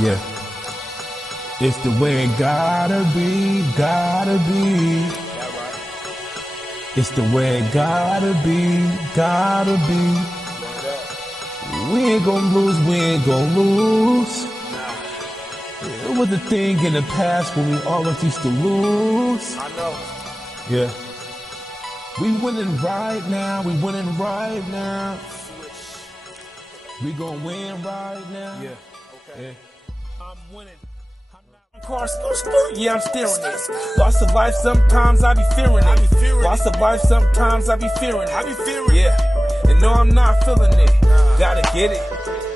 Yeah. It's the way it gotta be, gotta be. It's the way it gotta be, gotta be. We ain't gonna lose, we ain't gonna lose. It was a thing in the past when we always used to lose. I know. Yeah. We winning right now, we winning right now. We gonna win right now. Yeah. Okay. Yeah. I'm winning. Car, yeah, I'm steering it. Lost of life, sometimes I be fearing it. Lost of life, sometimes I be fearing it. Yeah, and no, I'm not feeling it. Gotta get it,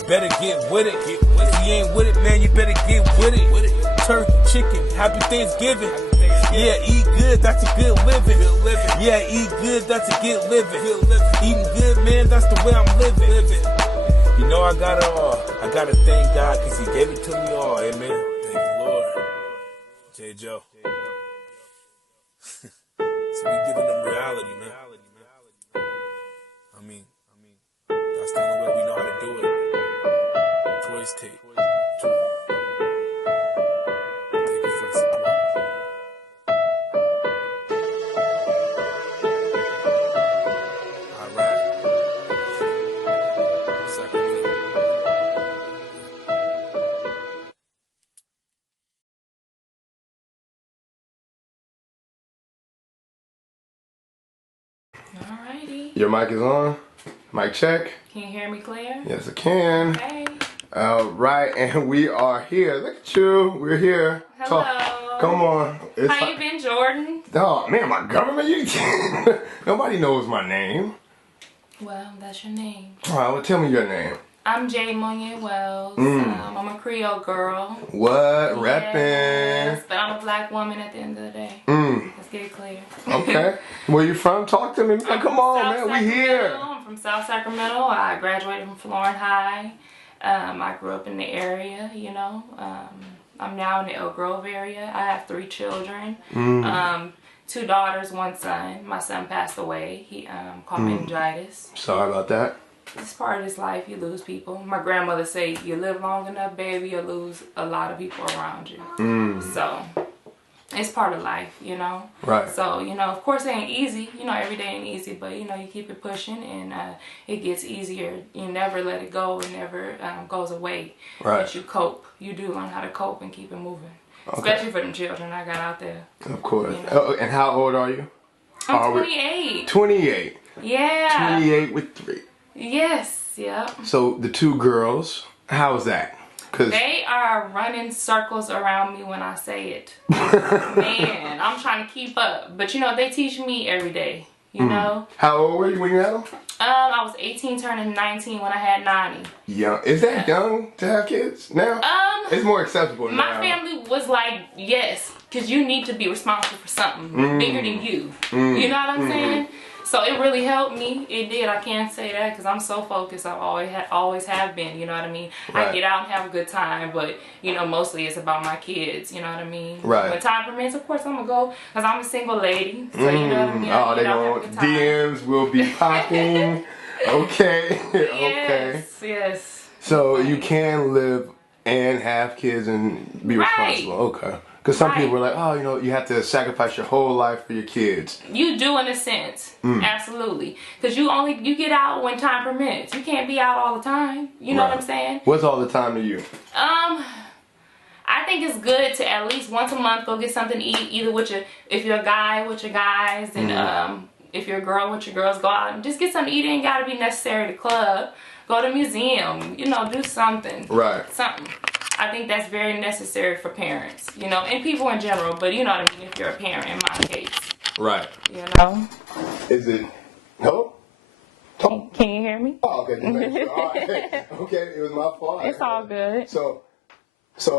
better get with it. If you ain't with it, man, you better get with it. Turkey, chicken, happy Thanksgiving. Yeah, eat good, that's a good living. Yeah, eat good, that's a good living. Eating good, man, that's the way I'm living. You know, I got it all. I gotta thank God, cause He gave it to me all. Amen. Thank you, Lord. J. Joe. So we giving them reality, man. I mean, that's the only way we know how to do it. Choice tape. Thank you for the support. All right. Sacramento. Alrighty. Your mic is on. Mic check. Can you hear me clear? Yes, I can. Hey. All right, and we are here. Look at you. We're here. Hello. Come on. It's How you been, Jordan? Oh man, my government. You nobody knows my name. Well, that's your name. All right, well, tell me your name. I'm Jade Wells. I'm a Creole girl. What? Yes, Reppin'. but I'm a black woman at the end of the day. Let's get it clear. Okay. Where you from? Talk to me. Man. Come on, man. We here. I'm from South Sacramento. I graduated from Florence High. I grew up in the area, you know. I'm now in the Elk Grove area. I have 3 children. 2 daughters, 1 son. My son passed away. He caught meningitis. Sorry about that. It's part of this life. You lose people. My grandmother say, you live long enough, baby, you'll lose a lot of people around you. So it's part of life, you know. Right. So, you know, of course it ain't easy. You know, every day ain't easy, but, you know, you keep it pushing and it gets easier. You never let it go. It never goes away. Right. But you cope. You do learn how to cope and keep it moving. Okay. Especially for them children I got out there. Of course. You know? Oh, and how old are you? I'm 28. 28. Yeah. 28 with 3. Yes. Yep. So the 2 girls, how's that? Cause They are running circles around me when I say it. Man, I'm trying to keep up. But you know, they teach me every day, you know? How old were you when you had them? I was 18 turning 19 when I had 90. Young. Is that young to have kids now? It's more acceptable now. My family was like, yes, because you need to be responsible for something bigger than you. You know what I'm saying? So it really helped me. It did. I can't say that because I'm so focused. I always have been. You know what I mean? Right. I get out and have a good time, but you know, mostly it's about my kids. You know what I mean? Right. When time permits, of course, I'm gonna go because I'm a single lady. So you know what I mean? Oh, I they get out and have a going good time. DMs will be popping. Okay. Okay. Yes. Yes. So you can live and have kids and be Right. responsible. Okay. Because some Right. people are like, oh, you know, you have to sacrifice your whole life for your kids. You do in a sense, absolutely, because you get out when time permits. You can't be out all the time. You know what I'm saying? What's all the time to you? I think it's good to at least once a month go get something to eat. Either if you're a guy with your guys, and if you're a girl with your girls, go out and just get something to eat. It ain't gotta be necessary to club. Go to museum. You know, do something. Right. Something. I think that's very necessary for parents, you know, and people in general, but you know what I mean if you're a parent in my case. Right. You know? Is it... Hello? Can you hear me? Oh, okay. All right. Okay, it was my fault. It's all good. So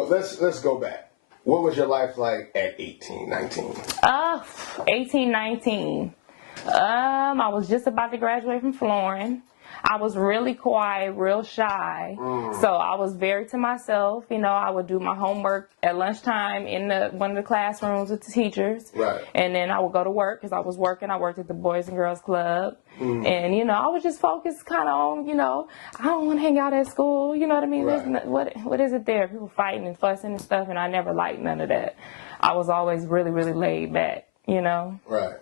let's go back. What was your life like at 18, 19? 18, 19. I was just about to graduate from Florence. I was really quiet, real shy. So I was very to myself. You know, I would do my homework at lunchtime in one of the classrooms with the teachers. Right. And then I would go to work because I was working. I worked at the Boys and Girls Club. And, you know, I was just focused kind of on, you know, I don't want to hang out at school. You know what I mean? Right. What is it there? People fighting and fussing and stuff. And I never liked none of that. I was always really, really laid back, you know? Right.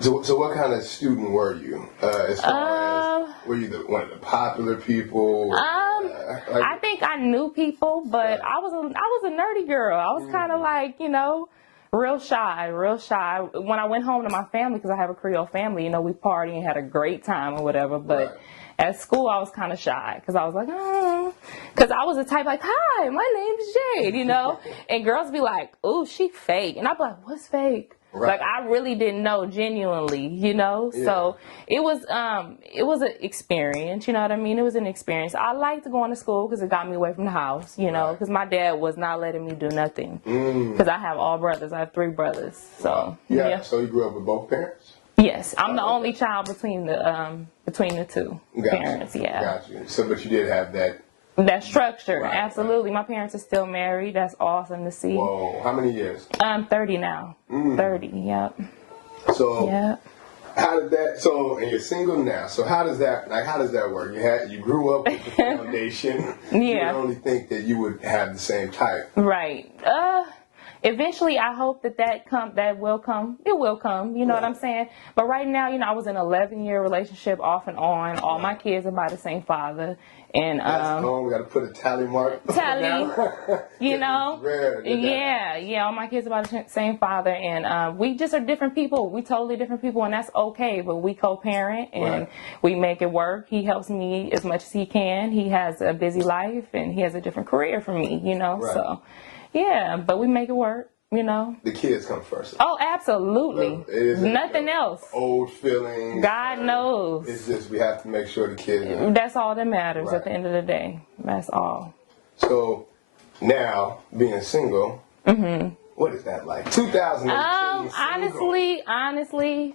So what kind of student were you? As far as, were you one of the popular people? I think I knew people, but I was a nerdy girl. I was kind of like, you know, real shy. When I went home to my family, because I have a Creole family, you know, we partied and had a great time or whatever, but at school I was kind of shy because I was like, because I was the type like, hi, my name's Jade, you know, and girls be like, ooh, she fake, and I'd be like, what's fake? Like, I really didn't know genuinely, you know? Yeah. So it was an experience, you know what I mean? It was an experience. I liked going to school because it got me away from the house, you know, because my dad was not letting me do nothing. Because I have all brothers. I have 3 brothers. So, yeah. So you grew up with both parents? Yes. I'm the only child between the 2 parents, yeah. Got you. So, but you did have that structure, absolutely. My parents are still married. That's awesome to see. Whoa, how many years? 30 now. 30, yep. So, how did that? So, and you're single now. So, how does that work? You grew up with the foundation. You would only think that you would have the same type. Right. Eventually, I hope that will come. It will come. You know what I'm saying? But right now, you know, I was in an 11-year relationship off and on. All my kids are by the same father. And we got to put a tally mark. You know, rare, all my kids are by the same father, and we just are different people. We totally different people, and that's okay. But we co-parent, and we make it work. He helps me as much as he can. He has a busy life, and he has a different career from me. You know, so yeah, but we make it work. You know, the kids come first. Oh, absolutely. Nothing else. Old feelings. God knows. It's just we have to make sure the kids. That's all that matters at the end of the day. That's all. So now being single, what is that like? 2018. Honestly,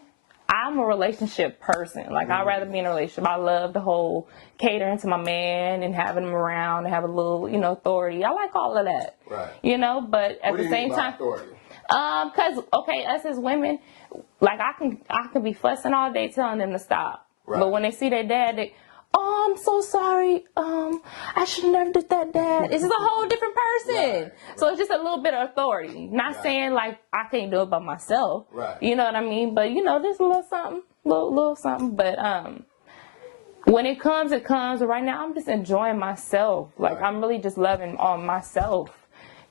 I'm a relationship person. Like, I'd rather be in a relationship. I love the whole catering to my man and having him around and have a little, you know, authority. I like all of that. Right. You know, but at the same time, authority? Because us as women, like, I can be fussing all day telling them to stop. Right. But when they see their dad, they, oh, I'm so sorry. I should never did that, Dad. It's just a whole different person. Right. So it's just a little bit of authority. Not saying like I can't do it by myself. Right. You know what I mean? But you know, there's a little something, little something. But when it comes, it comes. But right now, I'm just enjoying myself. Like, I'm really just loving on myself.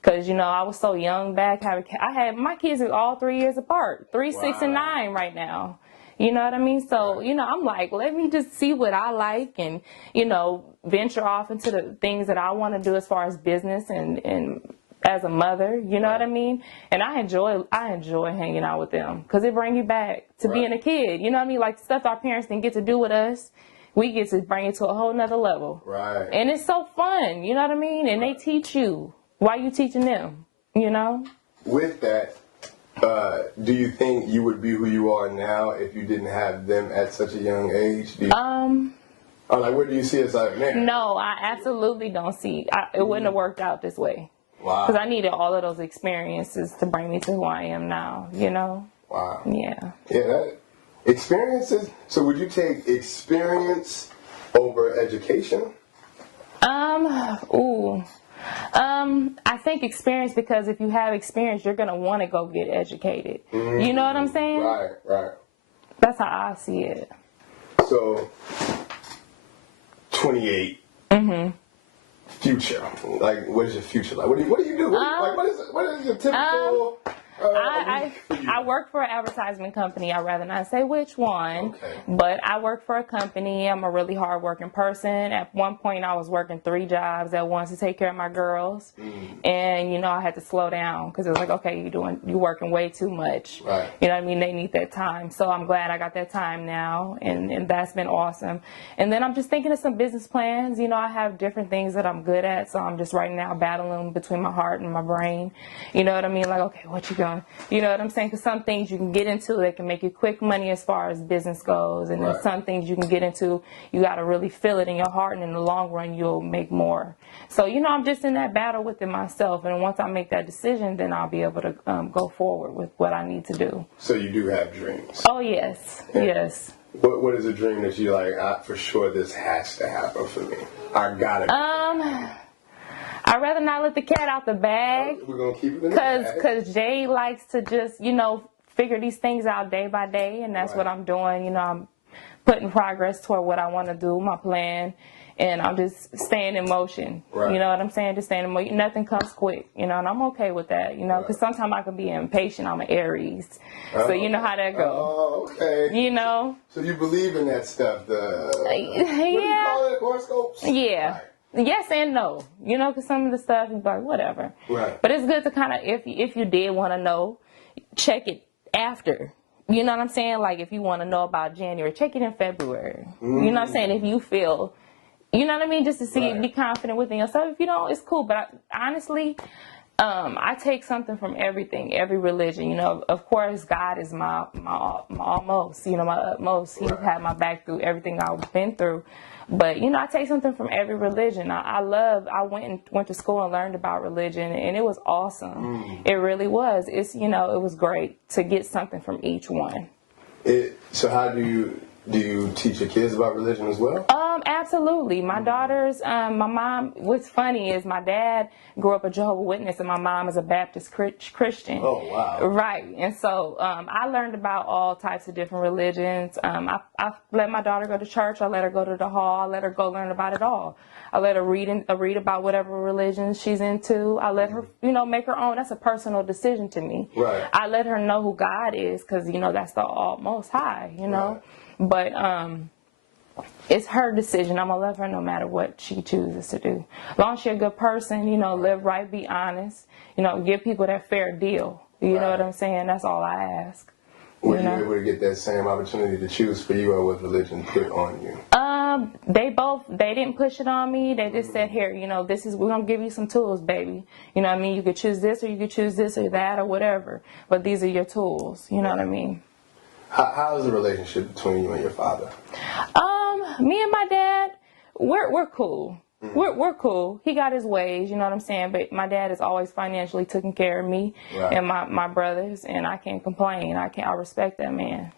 Cause you know, I was so young back. I had my kids are all 3 years apart, 3, 6, and 9 right now. You know what I mean? So, you know, I'm like, let me just see what I like and, you know, venture off into the things that I want to do as far as business and as a mother, you know what I mean? And I enjoy hanging out with them because it brings you back to being a kid. You know what I mean? Like, stuff our parents didn't get to do with us, we get to bring it to a whole nother level. Right. And it's so fun, you know what I mean? And they teach you while you teaching them, you know? With that, do you think you would be who you are now if you didn't have them at such a young age? Or like, where do you see us like, man? No, I absolutely don't see. It wouldn't have worked out this way. Wow. Because I needed all of those experiences to bring me to who I am now, you know? Wow. Yeah. Yeah, experiences. So would you take experience over education? I think experience, because if you have experience, you're going to want to go get educated. You know what I'm saying? Right. That's how I see it. So, 28. Future. Like, what is your future like? What do you do? What is your typical... I work for an advertisement company. I'd rather not say which one, but I work for a company. I'm a really hard-working person. At one point, I was working 3 jobs at once to take care of my girls, and you know, I had to slow down because it was like, okay, you're working way too much. Right. You know what I mean? They need that time, so I'm glad I got that time now, and that's been awesome. And then I'm just thinking of some business plans. You know, I have different things that I'm good at, so I'm just right now battling between my heart and my brain. You know what I mean? Like, okay, what you gonna You know what I'm saying? Because some things you can get into that can make you quick money as far as business goes. And then some things you can get into, you got to really feel it in your heart. And in the long run, you'll make more. So, you know, I'm just in that battle with it myself. And once I make that decision, then I'll be able to go forward with what I need to do. So you do have dreams? Oh, yes. Yes. What is a dream that you like, for sure this has to happen for me? I got it. I'd rather not let the cat out the bag. We're going to keep it in the bag. Because Jade likes to just, you know, figure these things out day by day. And that's what I'm doing. You know, I'm putting progress toward what I want to do, my plan. And I'm just staying in motion. You know what I'm saying? Just staying in motion. Nothing comes quick, you know, and I'm okay with that, you know, because sometimes I can be impatient. I'm an Aries. So you know how that goes. Oh, okay. You know? So you believe in that stuff, what do you yeah. call it, horoscopes? Yeah. Right. Yes and no. You know, because some of the stuff is like, whatever. Right. But it's good to kind of, if you did want to know, check it after. You know what I'm saying? Like, if you want to know about January, check it in February. You know what I'm saying? If you feel... You know what I mean? Just to see, be confident within yourself. If you don't, it's cool. But honestly, I take something from everything, every religion. You know, of course, God is my almost, you know, my utmost. He's had my back through everything I've been through. But, you know, I take something from every religion. I went to school and learned about religion, and it was awesome. It really was. It's, you know, it was great to get something from each one. So how do you teach your kids about religion as well? Absolutely. My daughters, my mom, what's funny is my dad grew up a Jehovah's Witness and my mom is a Baptist Christian. Oh, wow. Right. And so I learned about all types of different religions. I let my daughter go to church. I let her go to the hall. I let her go learn about it all. I let her read about whatever religion she's into. I let her, you know, make her own. That's a personal decision to me. Right. I let her know who God is because, you know, that's the Most High, you know. Right. But it's her decision. I'm going to love her no matter what she chooses to do. As long as she's a good person, you know, live right, be honest, you know, give people that fair deal. You know what I'm saying? That's all I ask. Were you able to get that same opportunity to choose for you, or was religion put on you? They didn't push it on me. They just said, here, you know, we're going to give you some tools, baby. You know what I mean? You could choose this or you could choose this or that or whatever. But these are your tools. You know what I mean? How is the relationship between you and your father? Me and my dad, we're cool. We're cool. He got his ways, you know what I'm saying? But my dad has always financially taken care of me and my brothers, and I can't complain. I respect that man.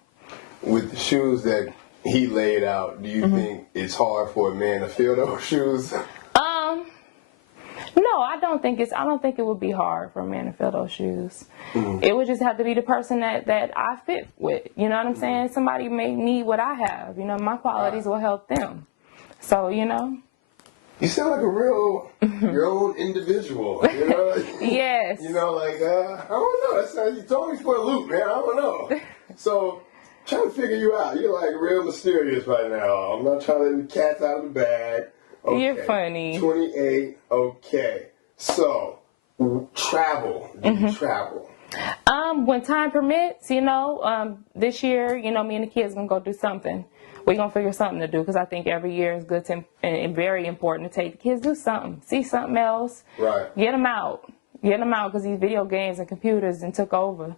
With the shoes that he laid out, do you think it's hard for a man to fill those shoes? No, I don't think it would be hard for a man to fill those shoes. It would just have to be the person that I fit with. You know what I'm saying? Somebody may need what I have. You know, my qualities will help them. So, you know. You sound like a real, your own individual, you know? Yes. You know, like, I don't know. You told me for a loop, man. I don't know. So, trying to figure you out. You're like real mysterious right now. I'm not trying to let the cats out of the bag. Okay. You're funny. 28, okay. So, travel. Do you travel? When time permits, you know, this year, you know, me and the kids going to go do something. We're going to figure something to do because I think every year is good and very important to take the kids do something. See something else. Right. Get them out. Get them out because these video games and computers and took over.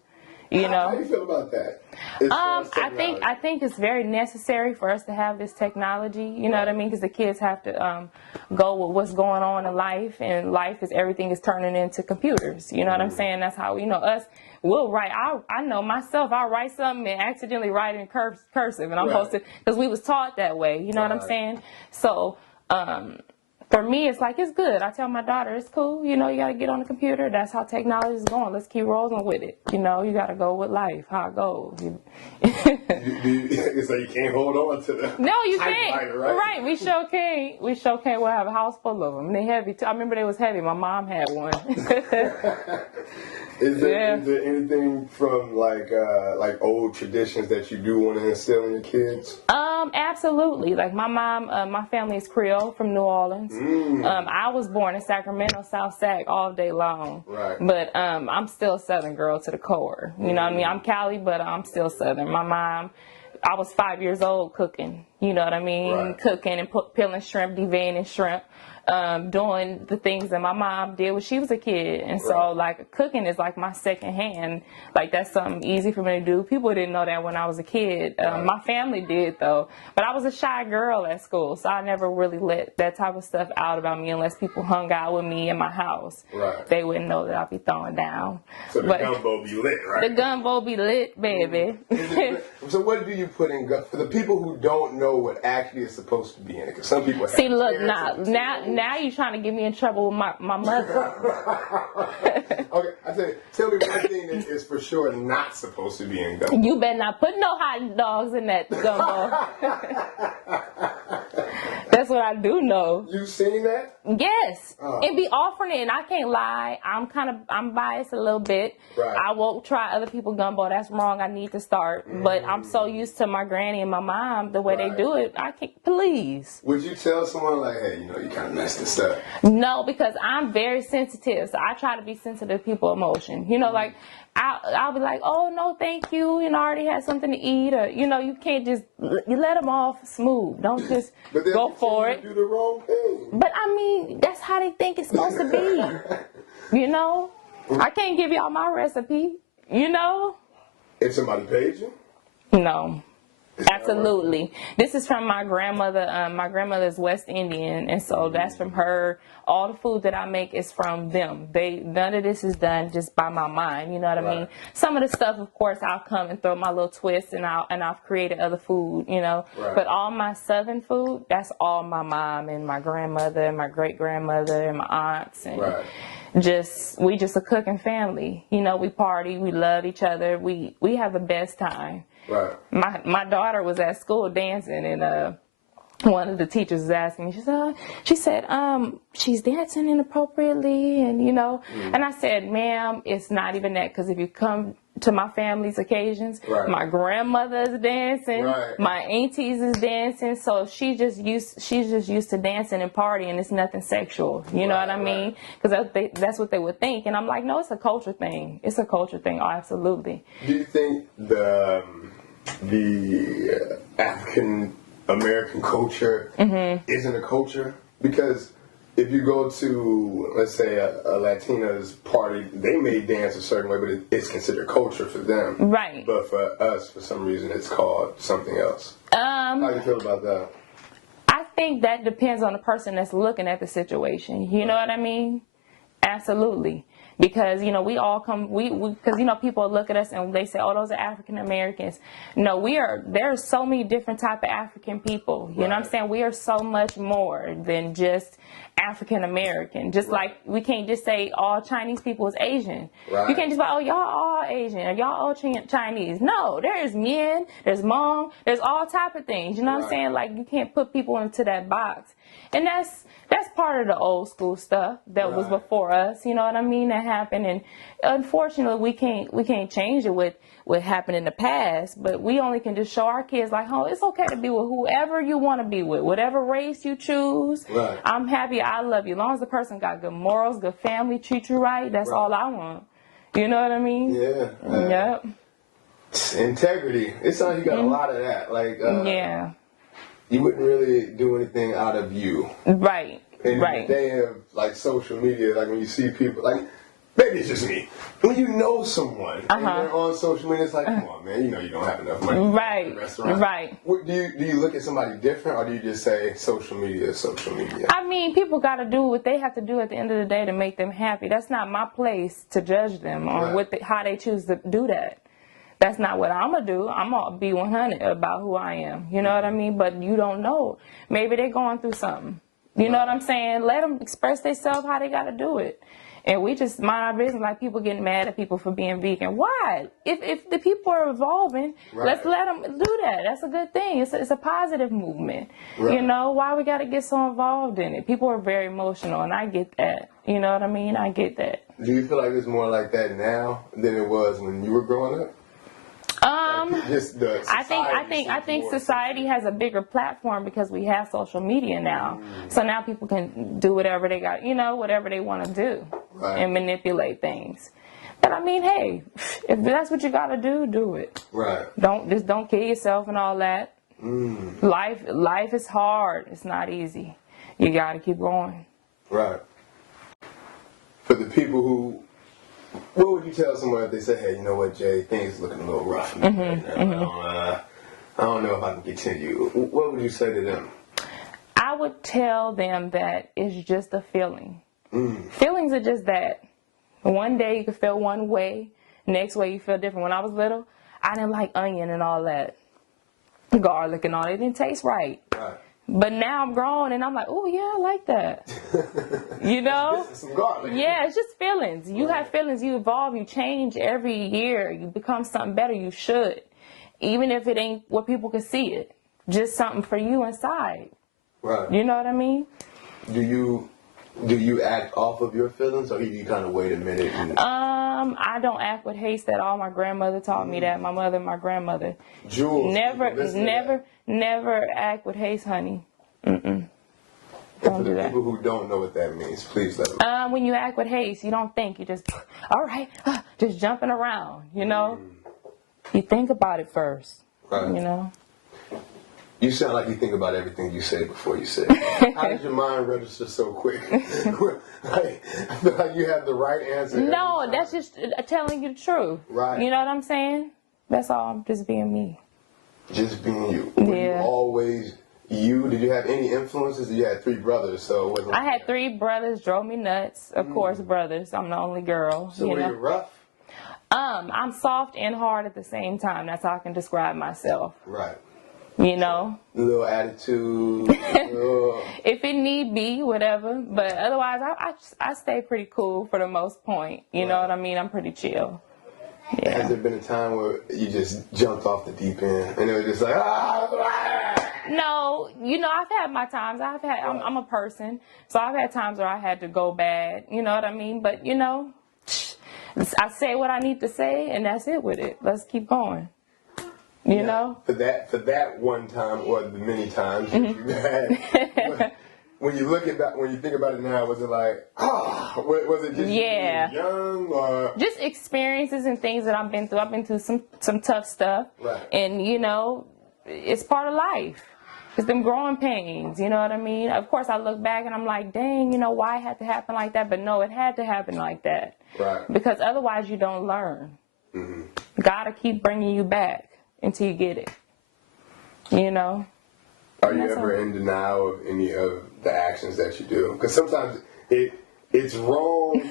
You know. How do you feel about that? I think it's very necessary for us to have this technology. You know what I mean? Because the kids have to go with what's going on in life, and life is everything is turning into computers. You know what I'm saying? That's how us. We'll write. I know myself. I'll write something and accidentally write it in cursive, and I'm supposed to because we was taught that way. You know what I'm saying? So. For me, it's like, it's good. I tell my daughter, it's cool. You know, you got to get on the computer. That's how technology is going. Let's keep rolling with it. You know, you got to go with life, how it goes. So you can't hold on to them. No, you can't. Right. We sure can't. We'll have a house full of them. They're heavy, too. I remember they was heavy. My mom had one. Is there anything from like old traditions that you do want to instill in your kids? Absolutely. Like my mom, my family is Creole from New Orleans. I was born in Sacramento, South Sac all day long. Right. But I'm still a Southern girl to the core. You know what I mean? I'm Cali, but I'm still Southern. My mom, I was 5 years old cooking. You know what I mean? Right. Cooking and peeling shrimp, deveining shrimp. doing the things that my mom did when she was a kid. And so like cooking is like my second hand. Like that's something easy for me to do. People didn't know that when I was a kid. My family did though. But I was a shy girl at school, so I never really let that type of stuff out about me unless people hung out with me in my house. They wouldn't know that I'd be throwing down. So the gumbo be lit, right? The gumbo be lit, baby. So what do you put in for the people who don't know what actually is supposed to be in it? Because some people see, look, now you're trying to get me in trouble with my mother. Okay, I said, tell me one thing that is for sure not supposed to be in gumbo. You better not put no hot dogs in that gumbo. That's what I do know. You seen that? Yes. And be offering it, and I can't lie. I'm biased a little bit. I won't try other people's gumbo. That's wrong. I need to start. But I'm so used to my granny and my mom, the way they do it. I can't, please. Would you tell someone like, hey, you kind of messed this up? No, because I'm very sensitive. So I try to be sensitive to people's emotion. Like I'll be like, oh, no, thank you. I already had something to eat. Or, you can't just, you let them off smooth. Don't just go for it. Do the wrong thing. But I mean, that's how they think it's supposed to be. I can't give y'all my recipe, If somebody paid you? No. Absolutely. This is from my grandmother. My grandmother is West Indian, and so that's from her. All the food that I make is from them. None of this is done just by my mind. You know what I mean? Some of the stuff, of course, I'll come and throw my little twist, and I've created other food. But all my Southern food, that's all my mom and my grandmother and my great grandmother and my aunts and. We just a cooking family. We party, we love each other, we have the best time. My daughter was at school dancing, and one of the teachers was asking me, she said, she's dancing inappropriately, and and I said, ma'am, it's not even that, because if you come to my family's occasions, my grandmother is dancing, my aunties is dancing, so she's just used to dancing and partying. It's nothing sexual, you know what I mean? Because that's what they would think, and I'm like, no, it's a culture thing. It's a culture thing. Oh, absolutely. Do you think the African American culture isn't a culture? Because if you go to, let's say, a Latina's party, they may dance a certain way, but it's considered culture for them. Right. But for us, for some reason, it's called something else. How do you feel about that? I think that depends on the person that's looking at the situation. You know what I mean? Absolutely. Because, we all come, because, people look at us and they say, oh, those are African Americans. No, there are so many different type of African people. You know what I'm saying? We are so much more than just African American. Just like we can't just say all Chinese people is Asian. You can't just say, oh, y'all all Asian or y'all all Chinese. No, there's Mien, there's Hmong, there's all type of things. You know what I'm saying? Like, you can't put people into that box. And that's part of the old school stuff that was before us, you know what I mean, that happened. And unfortunately, we can't change it with what happened in the past, but we only can just show our kids, like, oh, it's okay to be with whoever you want to be with, whatever race you choose. I'm happy, I love you. As long as the person got good morals, good family, treat you right, that's all I want. You know what I mean? Yep. Integrity. It sounds like you got a lot of that. Like, you wouldn't really do anything out of you. Right. And in the day of like social media, like when you see people, like maybe it's just me. When you know someone and they're on social media, it's like, come on, man, you don't have enough money for the restaurant. What, do you look at somebody different, or do you just say social media is social media? I mean, people got to do what they have to do at the end of the day to make them happy. That's not my place to judge them on how they choose to do that. That's not what I'm going to do. I'm going to be 100 about who I am. You know what I mean? But you don't know. Maybe they're going through something. You know what I'm saying? Let them express themselves how they got to do it. And we just mind our business, like people getting mad at people for being vegan. Why? If the people are evolving, let's let them do that. That's a good thing. It's a positive movement. Why we got to get so involved in it? People are very emotional, and I get that. You know what I mean? I get that. Do you feel like it's more like that now than it was when you were growing up? I think society has a bigger platform because we have social media now. So now people can do whatever they got, whatever they want to do and manipulate things. But I mean, hey, if that's what you got to do it. Don't kill yourself and all that. Life is hard. It's not easy. You got to keep going. Right. For the people who, what would you tell someone if they say, hey, you know what, Jay, things looking a little rough for me right now. I don't know if I can continue. What would you say to them? I would tell them that it's just a feeling. Feelings are just that. One day you can feel one way, next way you feel different. When I was little, I didn't like onion and all that, garlic and all that. It didn't taste right. But now I'm grown and I'm like, oh yeah, I like that. You know? Some garlic. Yeah, it's just feelings. You have feelings, you evolve, you change every year. You become something better, you should. Even if it ain't what people can see it. Just something for you inside. Right. You know what I mean? Do you act off of your feelings, or do you kind of wait a minute? I don't act with haste at all. My grandmother taught me that. My mother and my grandmother. Jules, never act with haste, honey. Don't do that. People who don't know what that means, please let them. When you act with haste, you don't think. You just, all right, just jumping around. You know, you think about it first. Right. You know. You sound like you think about everything you say before you say it. How does your mind register so quick? I feel like you have the right answer. No, that's just telling you the truth. Right. You know what I'm saying? That's all. I'm just being me. Just being you. Were you always you? Did you have any influences? You had 3 brothers, so it wasn't. I had 3 brothers, drove me nuts. Of course, brothers. I'm the only girl. So were you rough? I'm soft and hard at the same time. That's how I can describe myself. Right. You know? A little attitude. If it need be, whatever. But otherwise, I stay pretty cool for the most point. You know what I mean? I'm pretty chill. Yeah. Has there been a time where you just jumped off the deep end and it was just like, No, you know, I've had my times. I'm a person. So I've had times where I had to go bad. You know what I mean? But, you know, I say what I need to say and that's it with it. Let's keep going. You know? For that one time or the many times that you've had, when you think about it now, was it like, was it just young or? Just experiences and things that I've been through. I've been through some tough stuff. Right. And, you know, it's part of life. It's them growing pains, you know what I mean? Of course, I look back and I'm like, dang, you know, why it had to happen like that? But no, it had to happen like that. Right. Because otherwise you don't learn. Gotta keep bringing you back until you get it, you know. Are you ever in denial of any of the actions that you do? Because sometimes it's wrong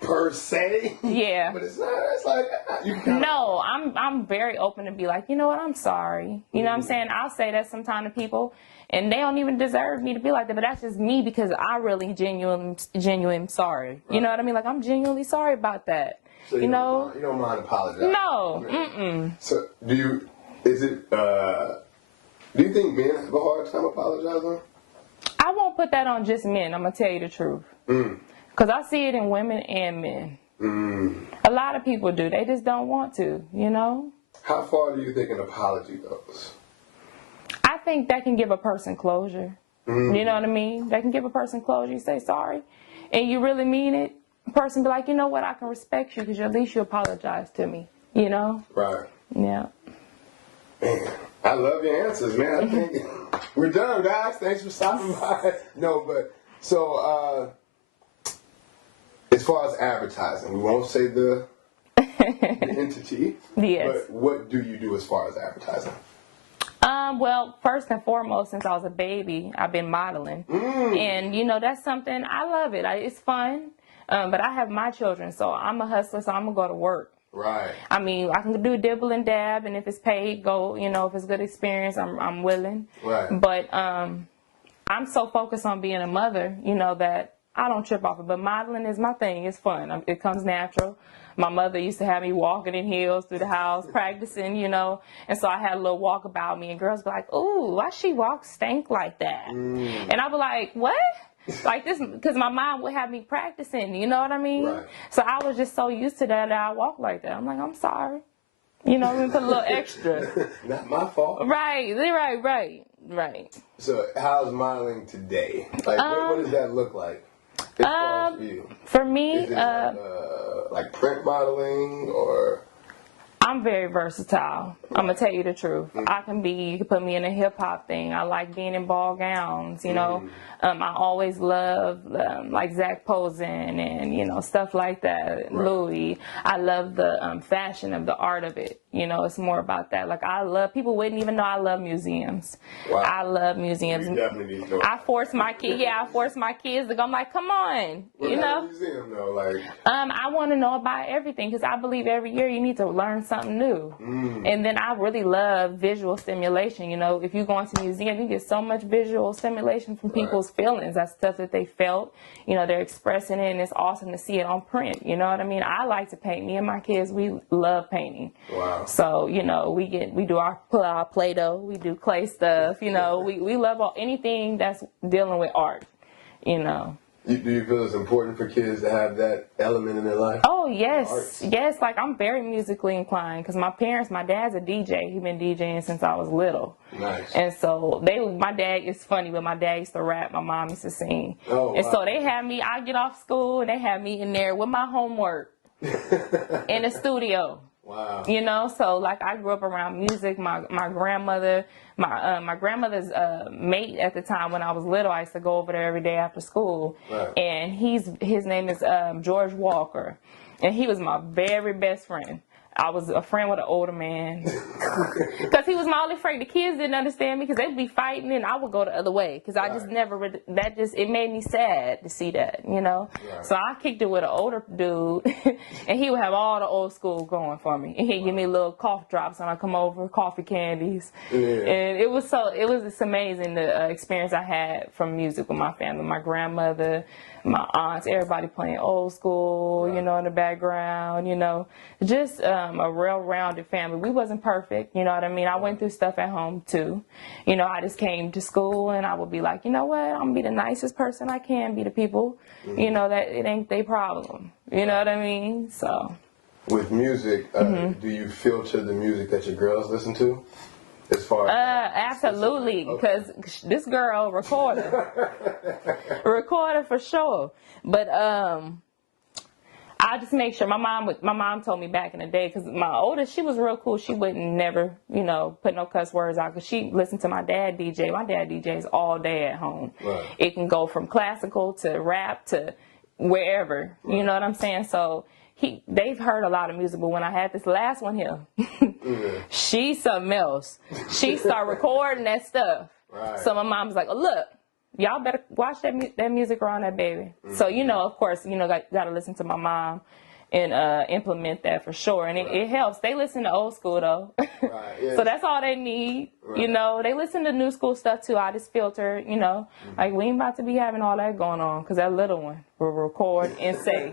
per se. Yeah. But it's not. It's like you can. No, I'm very open to be like, you know what, I'm sorry. You know what I'm saying? I'll say that sometimes to people, and they don't even deserve me to be like that. But that's just me because I really genuine sorry. You know what I mean? Like I'm genuinely sorry about that. So you don't mind apologizing? No. So do you think men have a hard time apologizing? I won't put that on just men. I'm going to tell you the truth. Because I see it in women and men. A lot of people do. They just don't want to, you know? How far do you think an apology goes? I think that can give a person closure. You know what I mean? That can give a person closure. You say sorry, and you really mean it. Person be like, you know what, I can respect you because at least you apologize to me, you know? Right. Yeah. Man, I love your answers, man. I think we're done, guys. Thanks for stopping by. No, but so as far as advertising, we won't say the entity. Yes. But what do you do as far as advertising? Well, first and foremost, since I was a baby, I've been modeling. And, you know, that's something, I love it. It's fun. But I have my children, so I'm a hustler, so I'm going to go to work. Right. I mean, I can do dibble and dab, and if it's paid, go, you know, if it's good experience, I'm willing. Right. But I'm so focused on being a mother, you know, that I don't trip off it. But modeling is my thing. It's fun. It comes natural. My mother used to have me walking in heels through the house, practicing, you know. And so I had a little walk about me, and girls be like, ooh, why she walk stank like that? And I be like, what? Like this, because my mom would have me practicing, you know what I mean? Right. So I was just so used to that I walk like that. I'm like, I'm sorry. You know, we put a little extra. Not my fault. Right. So how's modeling today? Like, what does that look like? As far as for you? For me, is it like print modeling or? I'm very versatile. I'm gonna tell you the truth. I can be, you can put me in a hip hop thing. I like being in ball gowns, you know. I always love like Zach Posen and, you know, stuff like that. Louis. I love the fashion of the art of it. You know, it's more about that. Like, I love, people wouldn't even know I love museums. Wow. I love museums. I force my kids, I force my kids to go. I'm like, come on, you know. Museum though, like. I want to know about everything because I believe every year you need to learn something new. And then I really love visual stimulation. You know, if you go into a museum, you get so much visual stimulation from people's feelings. That's stuff that they felt. You know, they're expressing it, and it's awesome to see it on print. You know what I mean? I like to paint. Me and my kids, we love painting. Wow. So, you know, we pull out our Play-Doh, we do clay stuff. You know, we love anything that's dealing with art. You know. Do you feel it's important for kids to have that element in their life? Oh, yes. Yes, like I'm very musically inclined because my dad's a DJ. He's been DJing since I was little. Nice. And so my dad is funny, but my dad used to rap, my mom used to sing. Oh, and wow. so they had me, I get off school and they had me in there with my homework in the studio. Wow. You know, so like I grew up around music. My grandmother, my grandmother's mate at the time when I was little, I used to go over there every day after school. Right. And his name is George Walker, and he was my very best friend. I was a friend with an older man because he was my only friend. The kids didn't understand me because they'd be fighting and I would go the other way because I just never, it made me sad to see that, you know. Right. So I kicked it with an older dude and he would have all the old school going for me. And he'd give me little cough drops when I come over, coffee candies. Yeah. And it was just amazing the experience I had from music with my family, my grandmother, my aunts, everybody playing old school, you know, in the background, you know, just a well-rounded family. We wasn't perfect, you know what I mean? I went through stuff at home too. You know, I just came to school and I would be like, you know what, I'm gonna be the nicest person I can be to people, you know, that it ain't their problem. You know what I mean? So. With music, do you filter the music that your girls listen to? As far as absolutely, because this girl recorded for sure. But I just make sure my mom told me back in the day because my oldest, she was real cool. She wouldn't never, you know, put no cuss words out because she listened to my dad DJ. My dad DJs all day at home. Right. It can go from classical to rap to wherever. Right. You know what I'm saying? So. They've heard a lot of music, but when I had this last one here, she's something else. She started recording that stuff. Right. So my mom was like, oh, look, y'all better watch that music around that baby. So, you know, of course, you know, got to listen to my mom and implement that for sure. And it helps. They listen to old school, though. Right. Yes. So that's all they need. Right. You know, they listen to new school stuff, too. I just filter, you know. Like, we ain't about to be having all that going on because that little one will record and say.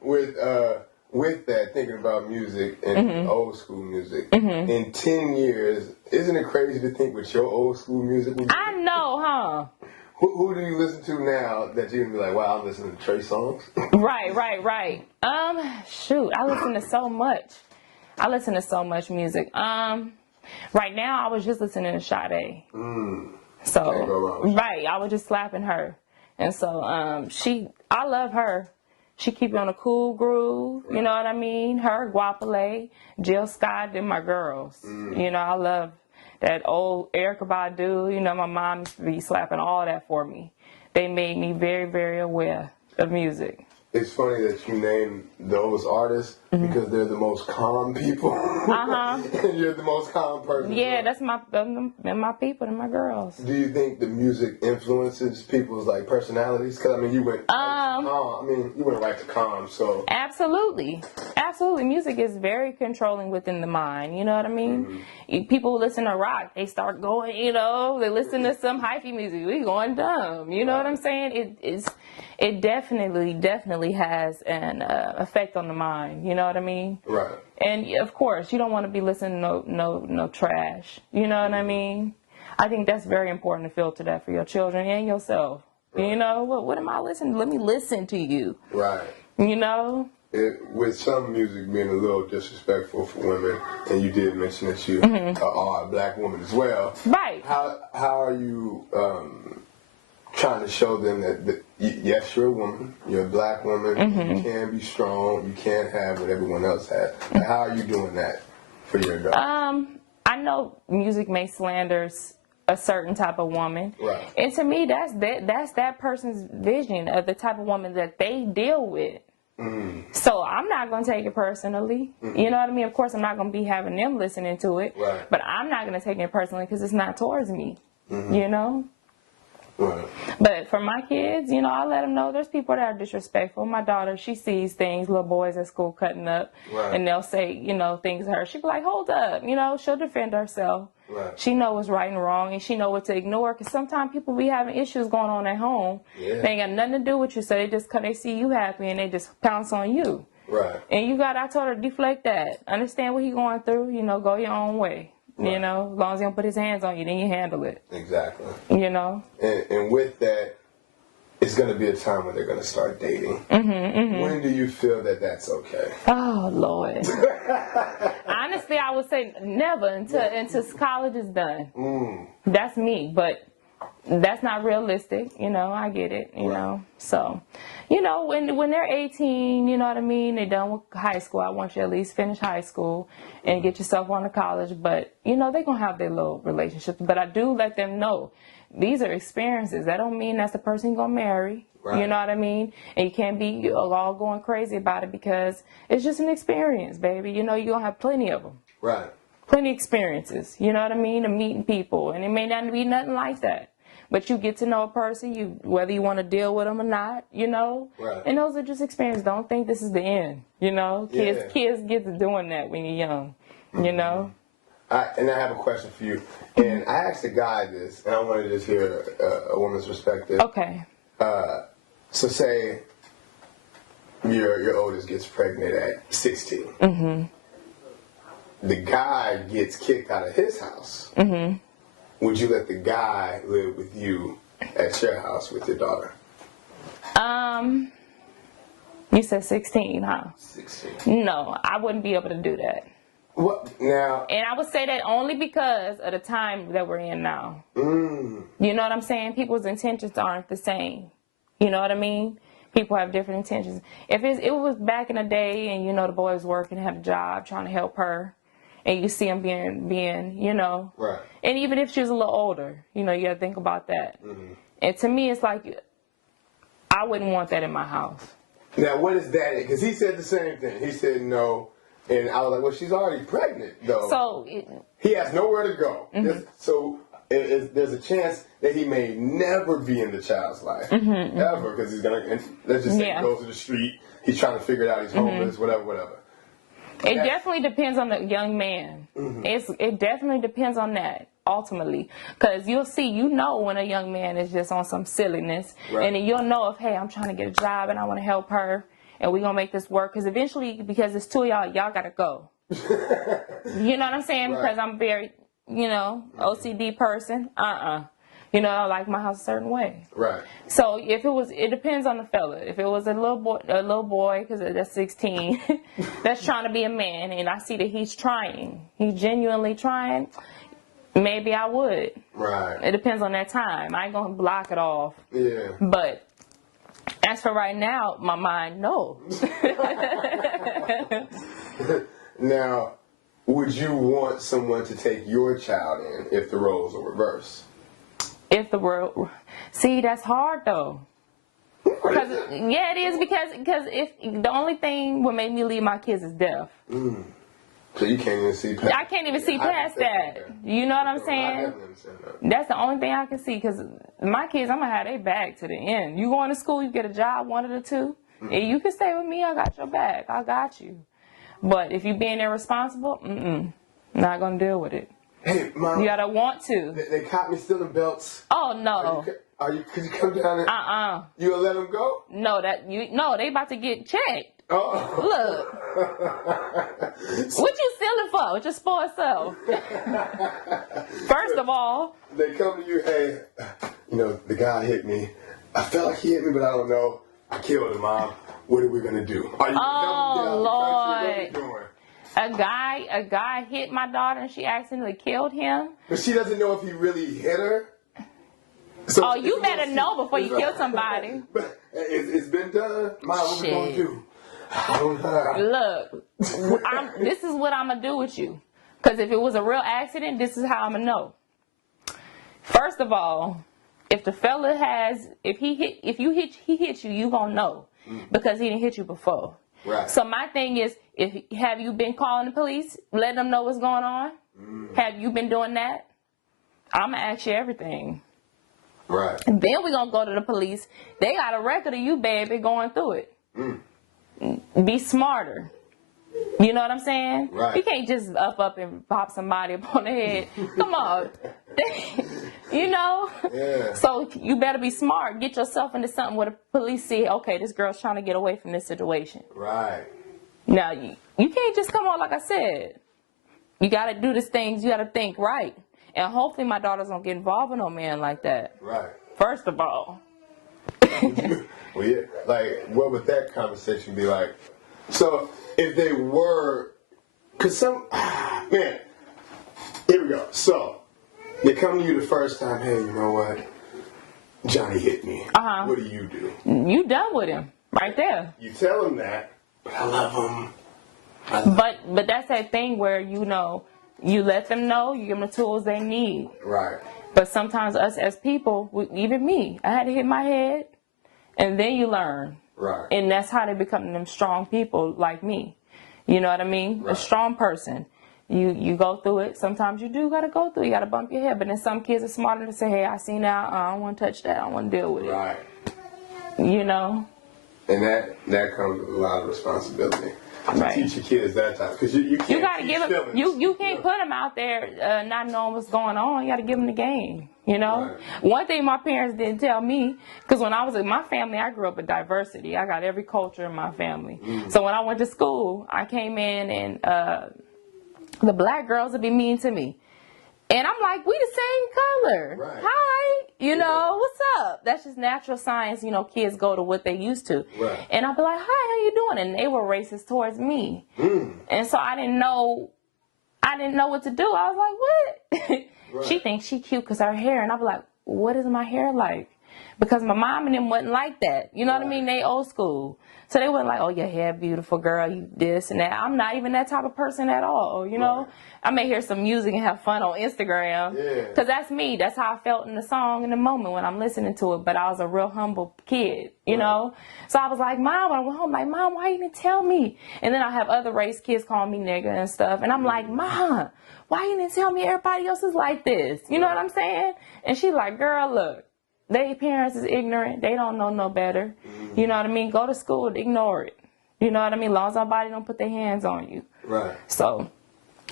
With that, thinking about music and old school music, in 10 years, isn't it crazy to think what your old school music would be? I know, huh? Who do you listen to now that you can be like, wow, I'm listening to Trey songs? Right. Shoot, I listen to so much. I listen to so much music. Right now, I was just listening to Sade. So, right, I was just slapping her. And so, I love her. She keep you on a cool groove, you know what I mean? Her, Guapale, Jill Scott, they're my girls. You know, I love that old Erykah Badu. You know, my mom used to be slapping all that for me. They made me very, very aware of music. It's funny that you name those artists because they're the most calm people. And you're the most calm person. Yeah, that's my people and my girls. Do you think the music influences people's like personalities? Because I mean, you went calm. I mean, you went right to calm. So absolutely. Music is very controlling within the mind. You know what I mean? People who listen to rock, they start going. You know, they listen to some hyphy music. We going dumb. You know what I'm saying? It definitely has an effect on the mind. You know what I mean? Right. And of course, you don't want to be listening to no trash. You know what I mean? I think that's very important to filter that for your children and yourself. Right. You know, what am I listening to? Let me listen to you. Right. You know? With some music being a little disrespectful for women, and you did mention that you are a black woman as well. Right. How are you trying to show them that yes, you're a woman, you're a black woman, you can be strong, you can't have what everyone else has. How are you doing that for your daughter? I know music may slanders a certain type of woman, right. And to me, that's that person's vision of the type of woman that they deal with. So I'm not going to take it personally. You know what I mean? Of course, I'm not going to be having them listening to it, right. But I'm not going to take it personally because it's not towards me, you know? Right. But for my kids, you know, I let them know there's people that are disrespectful. My daughter, she sees things, little boys at school cutting up, right. And they'll say, you know, things to her. She'll be like, hold up, you know, she'll defend herself. Right. She knows what's right and wrong, and she knows what to ignore, because sometimes people be having issues going on at home. Yeah. They ain't got nothing to do with you, so they just come, they see you happy, and they just pounce on you. Right. And I told her, deflect that. Understand what he's going through, you know, go your own way. Right. You know, as long as he don't put his hands on you, then you handle it. Exactly. You know? And with that, it's going to be a time when they're going to start dating. When do you feel that that's okay? Oh, Lord. Honestly, I would say never until college is done. That's me, but that's not realistic. You know, I get it, you know. So, you know, when they're 18, you know what I mean, they're done with high school. I want you to at least finish high school and get yourself on to college. But, you know, they're going to have their little relationships. But I do let them know these are experiences. That don't mean that's the person you're going to marry. Right. You know what I mean? And you can't be all going crazy about it because it's just an experience, baby. You know, you're going to have plenty of them. Right. Plenty of experiences. You know what I mean? Of meeting people. And it may not be nothing like that. But you get to know a person, whether you want to deal with them or not, you know? Right. And those are just experiences. Don't think this is the end, you know? Kids get to doing that when you're young, you know? And I have a question for you. And I asked a guy this, and I wanted to just hear a woman's perspective. Okay. So say your oldest gets pregnant at 16. The guy gets kicked out of his house. Would you let the guy live with you at your house with your daughter? You said 16, huh? 16. No, I wouldn't be able to do that. What now? And I would say that only because of the time that we're in now. You know what I'm saying? People's intentions aren't the same. You know what I mean? People have different intentions. If it was back in the day and, you know, the boy was working, had a job, trying to help her, and you see him being, you know. Right. And even if she was a little older, you know, you got to think about that. And to me, it's like, I wouldn't want that in my house. Now, what is that? Because he said the same thing. He said no. And I was like, well, she's already pregnant, though. So he has nowhere to go. So there's a chance that he may never be in the child's life, ever, because he's going to, let's just say he goes to the street, he's trying to figure it out, he's homeless, whatever. It definitely depends on the young man. It definitely depends on that, ultimately. Because you'll see, you know when a young man is just on some silliness. Right. And then you'll know if, hey, I'm trying to get a job and I want to help her. And we're going to make this work. Because eventually, because it's two of y'all got to go. You know what I'm saying? Right. Because I'm very, you know, OCD person. You know, I like my house a certain way. Right. So if it depends on the fella. If it was a little boy, because that's 16, that's trying to be a man, and I see that he's genuinely trying, maybe I would. Right. It depends on that time. I ain't going to block it off. Yeah. But as for right now, my mind knows. Now, would you want someone to take your child in if the roles are reversed? If the world, see, that's hard though. Because yeah, it is because if the only thing what made me leave my kids is death. So you can't even see past. I can't even see past that. You know what I'm saying? I definitely understand that. That's the only thing I can see, because my kids, I'm gonna have their back to the end. You going to school, you get a job, one of the two, and you can stay with me. I got your back. I got you. But if you being irresponsible, not gonna deal with it. Hey, Mom. You gotta want to. They caught me stealing belts. Oh no. Could you come down there? You gonna let them go? No, they about to get checked. Oh. Look. What you stealing for? With your spoiled self? First of all. They come to you, hey, you know, the guy hit me. I felt like he hit me, but I don't know. I killed him, Mom. What are we gonna do? Are you Lord. What are you doing? A guy hit my daughter and she accidentally killed him. But she doesn't know if he really hit her? So you better know before you kill somebody. It's been done. Mom, what we gonna do? I don't know. Look, this is what I'm gonna do with you. Because if it was a real accident, this is how I'm gonna know. First of all, if the fella he hit you, you gonna know because he didn't hit you before. Right. So my thing is, have you been calling the police, letting them know what's going on? Have you been doing that? I'm gonna ask you everything. Right. And then we're gonna go to the police. They got a record of you, baby, going through it. Be smarter. You know what I'm saying? Right. You can't just up and pop somebody up on the head. Come on. You know? Yeah. So you better be smart. Get yourself into something where the police see, okay, this girl's trying to get away from this situation. Right. Now, you can't just come on like I said. You got to do these things. You got to think right. And hopefully my daughters don't get involved with no man like that. Right. First of all. Well, yeah. Like, what would that conversation be like? So, if they were, because man, here we go. So, they come to you the first time, hey, you know what? Johnny hit me. What do? You done with him right there. You tell him that, but I love him. But that's that thing where, you know, you let them know, you give them the tools they need. Right. But sometimes us as people, even me, I had to hit my head, and then you learn. Right. And that's how they become them strong people like me. You know what I mean? Right. A strong person. You go through it. Sometimes you do got to go through it. You got to bump your head. But then some kids are smarter to say, hey, I see now. I don't want to touch that. I don't want to deal with it. Right. You know? And that comes with a lot of responsibility. Right. Teach your kids that time. Because you can't gotta give them, you can't put them out there not knowing what's going on. You got to give them the game. You know? Right. One thing my parents didn't tell me, because when I was in my family, I grew up with diversity. I got every culture in my family. So when I went to school, I came in and the black girls would be mean to me. And I'm like, we the same color. Right. Hi. You know, what's up? That's just natural science. You know, kids go to what they used to. Right. And I'd be like, hi, how you doing? And they were racist towards me. And so I didn't know what to do. I was like, what? Right. She thinks she cute because her hair. And I'd be like, what is my hair like? Because my mom and them wasn't like that. You know what I mean? They old school. So they wasn't like, oh, your hair beautiful, girl, you this and that. I'm not even that type of person at all, you know? Right. I may hear some music and have fun on Instagram. Because that's me. That's how I felt in the song in the moment when I'm listening to it. But I was a real humble kid, you know? So I was like, Mom, when I went home, like, Mom, why you didn't tell me? And then I have other race kids calling me nigga and stuff. And I'm like, Mom, why you didn't tell me everybody else is like this? You know what I'm saying? And she's like, girl, look. Their parents is ignorant. They don't know no better. You know what I mean? Go to school and ignore it. You know what I mean? As long as nobody don't put their hands on you. Right. So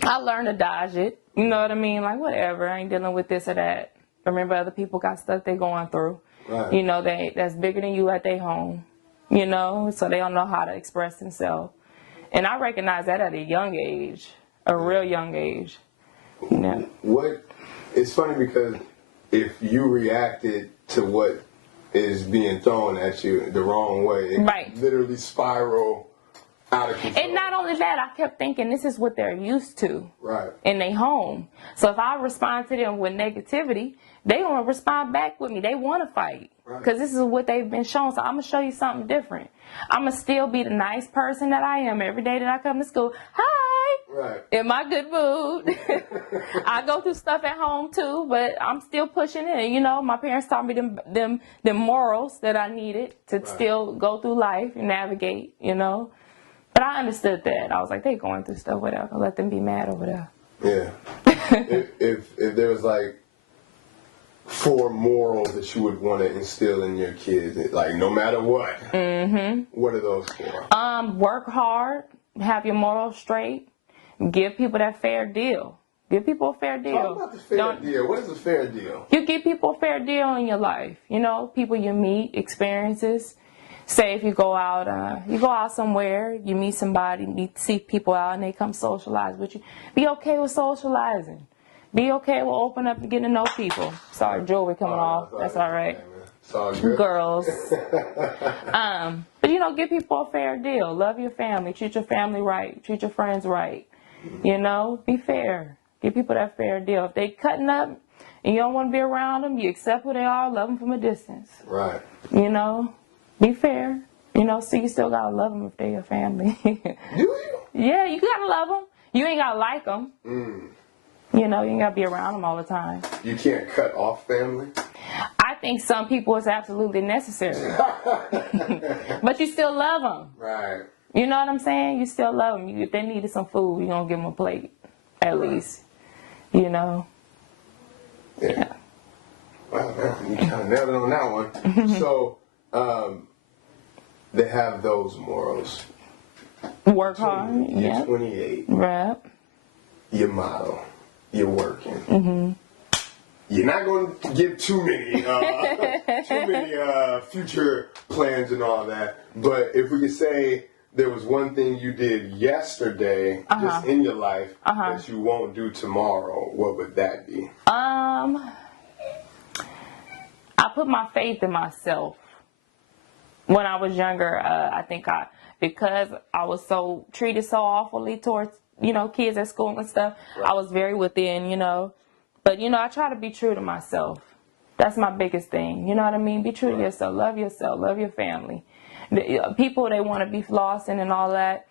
I learned to dodge it. You know what I mean? Like, whatever. I ain't dealing with this or that. Remember, other people got stuff they going through. Right. You know, that's bigger than you at their home. You know? So they don't know how to express themselves. And I recognize that at a young age. A real young age. You know? It's funny because if you reacted to what is being thrown at you the wrong way, it literally spiral out of control. And not only that, I kept thinking this is what they're used to in their home. So if I respond to them with negativity, they want to respond back with me. They want to fight because this is what they've been shown. So I'm going to show you something different. I'm going to still be the nice person that I am every day that I come to school. Hi. Right. In my good mood. I go through stuff at home too, but I'm still pushing it. You know, my parents taught me them morals that I needed to still go through life and navigate, you know. But I understood that. I was like, they going through stuff, whatever. Let them be mad over there. Yeah. if there was like 4 morals that you would want to instill in your kids, like no matter what, what are those 4? Work hard, have your morals straight. Give people that fair deal. Give people a fair deal. Talk about the fair deal. What is a fair deal? You give people a fair deal in your life. You know, people you meet, experiences. Say if you go out somewhere, you meet somebody, see people out, and they come socialize with you. Be okay with socializing. Be okay with opening up and getting to know people. Sorry, jewelry coming off. That's all right. Girls. But you know, give people a fair deal. Love your family. Treat your family right. Treat your friends right. You know, be fair. Give people that fair deal. If they cutting up and you don't want to be around them, you accept who they are, love them from a distance. Right. You know, be fair. You know, so you still gotta love them if they're your family. Do you? Yeah, you gotta love them. You ain't gotta like them. You know, you ain't gotta be around them all the time. You can't cut off family? I think some people it's absolutely necessary. But you still love them. Right. You know what I'm saying? You still love them. If they needed some food, you're gonna give them a plate. At least. You know? Yeah. Wow, man, you kind of nailed it on that one. So, they have those morals. Work hard. You're 28. Right. Your model. You're working. You're not going to give too many future plans and all that. But if we could say there was one thing you did yesterday, just in your life, that you won't do tomorrow, what would that be? I put my faith in myself. When I was younger, I think because I was treated so awfully towards, you know, kids at school and stuff, I was very within, you know. But, you know, I try to be true to myself. That's my biggest thing. You know what I mean? Be true to yourself. Love your family. People, they want to be flossing and all that.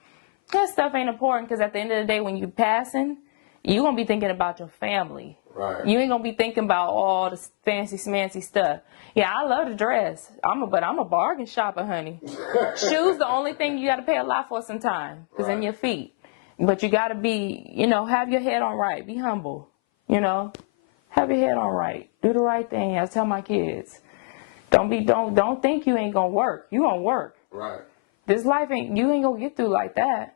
That stuff ain't important because at the end of the day, when you passing, you're going to be thinking about your family. Right. You ain't going to be thinking about all the fancy smancy stuff. Yeah, I love to dress. But I'm a bargain shopper, honey. Shoes the only thing you got to pay a lot for sometimes because in your feet. But you got to be, you know, have your head on right. Be humble, you know. Have your head on right. Do the right thing. I tell my kids. Don't think you ain't going to work. You going to work. Right. This life you ain't going to get through like that.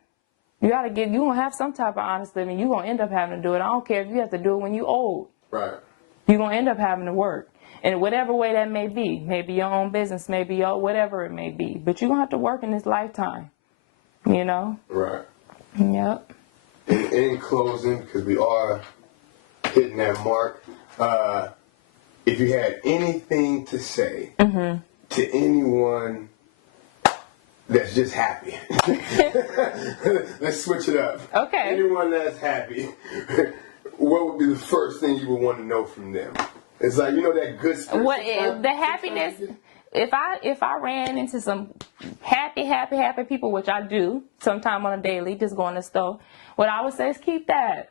You going to have some type of honest living. You going to end up having to do it. I don't care if you have to do it when you old. Right. You're going to end up having to work. In whatever way that may be. Maybe your own business, maybe your whatever it may be. But you're going to have to work in this lifetime. You know? Right. Yep. In closing, because we are hitting that mark, if you had anything to say to anyone that's just happy, let's switch it up. Okay. Anyone that's happy, what would be the first thing you would want to know from them? It's like, you know, that good spirit. What the happiness? If I ran into some happy people, which I do sometime on a daily, just going to the store, what I would say is keep that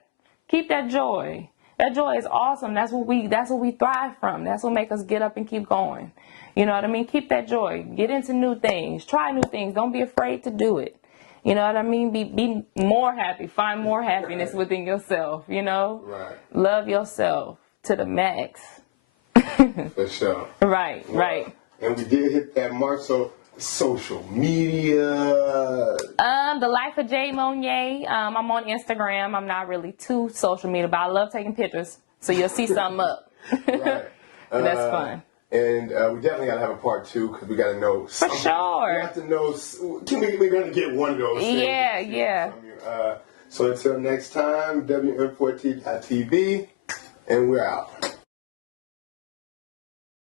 joy. That joy is awesome. That's what we thrive from. That's what make us get up and keep going. You know what I mean? Keep that joy. Get into new things. Try new things. Don't be afraid to do it. You know what I mean? Be more happy. Find more happiness within yourself. You know? Right. Love yourself to the max. For sure. Right. And we did hit that mark. So social media. The Life of Jade Monier. I'm on Instagram. I'm not really too social media, but I love taking pictures. So you'll see something up. Right. That's fun. And we definitely got to have a part 2 because we got to know. For sure. We have to know. We're going to get one of those. Yeah. From you. So until next time, WM4T.TV, and we're out.